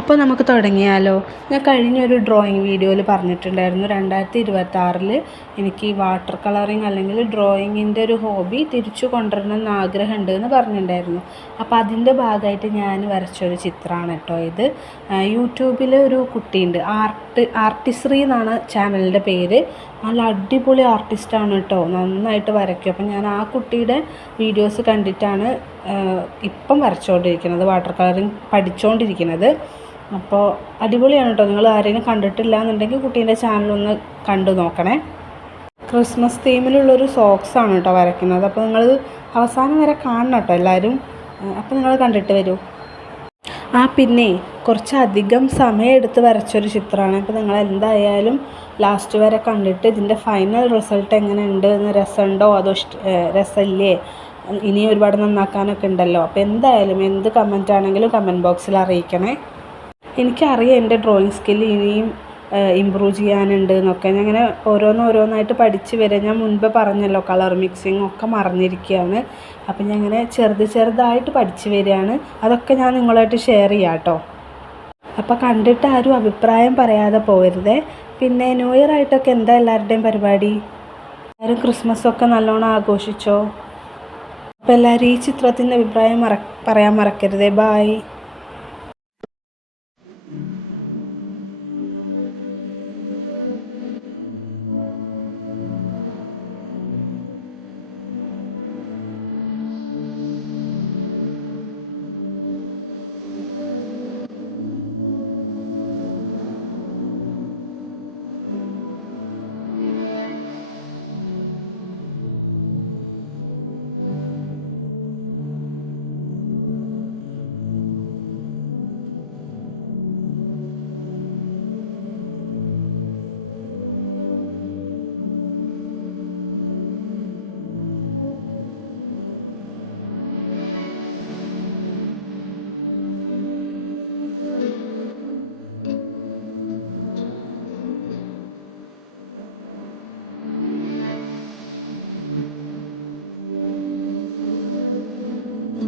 അപ്പോൾ നമുക്ക് തുടങ്ങിയാലോ. ഞാൻ കഴിഞ്ഞൊരു ഡ്രോയിങ് വീഡിയോയിൽ പറഞ്ഞിട്ടുണ്ടായിരുന്നു 2026 എനിക്ക് ഈ വാട്ടർ കളറിങ് അല്ലെങ്കിൽ ഡ്രോയിങ്ങിൻ്റെ ഒരു ഹോബി തിരിച്ചു കൊണ്ടുവരണമെന്ന് ആഗ്രഹമുണ്ട് എന്ന് പറഞ്ഞിട്ടുണ്ടായിരുന്നു. അപ്പോൾ അതിൻ്റെ ഭാഗമായിട്ട് ഞാൻ വരച്ചൊരു ചിത്രമാണ് കേട്ടോ ഇത്. യൂട്യൂബിൽ ഒരു കുട്ടിയുണ്ട്, ആർട്ടിശ്രീ എന്നാണ് ചാനലിൻ്റെ പേര്. നല്ല അടിപൊളി ആർട്ടിസ്റ്റാണ് കേട്ടോ, നന്നായിട്ട് വരയ്ക്കും. അപ്പം ഞാൻ ആ കുട്ടിയുടെ വീഡിയോസ് കണ്ടിട്ടാണ് ഇപ്പം വരച്ചുകൊണ്ടിരിക്കുന്നത്, വാട്ടർ കളറിങ് പഠിച്ചുകൊണ്ടിരിക്കുന്നത്. അപ്പോൾ അടിപൊളിയാണ് കേട്ടോ. നിങ്ങൾ ആരെങ്കിലും കണ്ടിട്ടില്ല എന്നുണ്ടെങ്കിൽ കുട്ടീൻ്റെ ചാനലൊന്ന് കണ്ടു നോക്കണേ. ക്രിസ്മസ് തീമിലുള്ളൊരു സോക്സാണ് കേട്ടോ വരയ്ക്കുന്നത്. അപ്പോൾ നിങ്ങൾ അവസാനം വരെ കാണണം കേട്ടോ എല്ലാവരും. അപ്പോൾ നിങ്ങൾ കണ്ടിട്ട് വരൂ. പിന്നെ കുറച്ചധികം സമയം എടുത്ത് വരച്ചൊരു ചിത്രമാണ്. അപ്പോൾ നിങ്ങൾ എന്തായാലും ലാസ്റ്റ് വരെ കണ്ടിട്ട് ഇതിൻ്റെ ഫൈനൽ റിസൾട്ട് എങ്ങനെയുണ്ട് എന്ന്, രസമുണ്ടോ അതോ രസമില്ലേ, ഇനി ഒരുപാട് നന്നാക്കാനൊക്കെ ഉണ്ടല്ലോ. അപ്പോൾ എന്തായാലും എന്ത് കമൻ്റ് ആണെങ്കിലും കമൻറ്റ് ബോക്സിൽ അറിയിക്കണേ. എനിക്കറിയാം എൻ്റെ ഡ്രോയിങ് സ്കില്ല് ഇനിയും ഇമ്പ്രൂവ് ചെയ്യാനുണ്ട് എന്നൊക്കെ. ഞാൻ അങ്ങനെ ഓരോന്നായിട്ട് പഠിച്ച് വരാം. ഞാൻ മുൻപ് പറഞ്ഞല്ലോ കളർ മിക്സിങ് ഒക്കെ മറന്നിരിക്കുകയാണ്. അപ്പം ഞാൻ അങ്ങനെ ചെറുതായിട്ട് പഠിച്ച് വരികയാണ്. അതൊക്കെ ഞാൻ നിങ്ങളായിട്ട് ഷെയർ ചെയ്യാം കേട്ടോ. അപ്പോൾ കണ്ടിട്ട് ആരും അഭിപ്രായം പറയാതെ പോകരുതേ. പിന്നെ ന്യൂ ഇയർ ആയിട്ടൊക്കെ എന്താ എല്ലാവരുടെയും പരിപാടി? എല്ലാവരും ക്രിസ്മസൊക്കെ നല്ലോണം ആഘോഷിച്ചോ? അപ്പോൾ എല്ലാവരും ഈ ചിത്രത്തിൻ്റെ അഭിപ്രായം പറയാൻ മറക്കരുതേ. ബായ്.